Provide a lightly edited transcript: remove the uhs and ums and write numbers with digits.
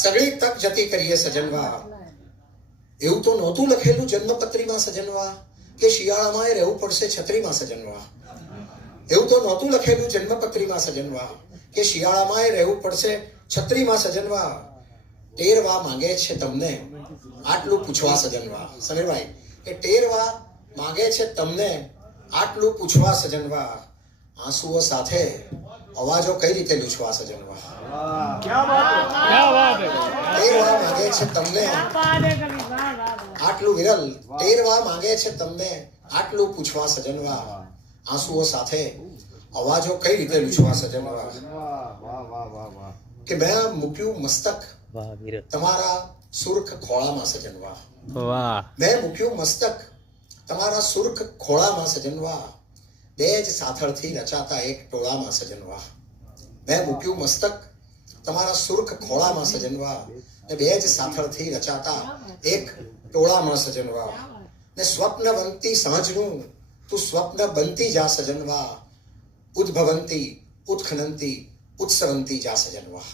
સગળી તક જતી કરીએ સજનવા. એવું તો નહોતું લખેલું જન્મપત્રીમાં સજનવા કે શિયાળામાં રહેવું પડશે છત્રીમાં સજનવા. એવું તો નહોતું લખેલું જન્મપત્રીમાં સજનવા કે શિયાળામાં રહેવું પડશે છત્રીમાં સજનવા. ટેરવા માંગે છે તમને આટલું પૂછવા સજનવા. સમીરભાઈ, એ ટેરવા માંગે છે તમને આટલું પૂછવા સજનવા. આંસુઓ સાથે અવાજો કઈ રીતે લૂછવા સજનવા. ટેરવા માંગે છે તમને આટલું વિરલ. ટેરવા માંગે છે તમને આટલું પૂછવા સજનવા. આંસુઓ સાથે અવાજો કઈ રીતે લૂછવા સજનવા. કે મેં મૂક્યું મસ્તક તમારા સુર્ખ ખોળામાં સજનવા. મેં મૂક્યું મસ્તક તમારા સુર્ખ ખોળામાં સજનવા. બે જ સાથળથી રચાતા એક ટોળામાં સજનવા. મેં મૂક્યું મસ્તક તમારા સુર્ખ ખોળામાં સજનવા. ને બે જ સાથળથી રચાતા એક ટોળામાં સજનવા. ને સ્વપ્નવંતી સાંજનું તું સ્વપ્ન બનતી જા સજનવા. ઉદ્ભવંતી ઉત્ખનંતી ઉત્સવંતી જા સજનવા.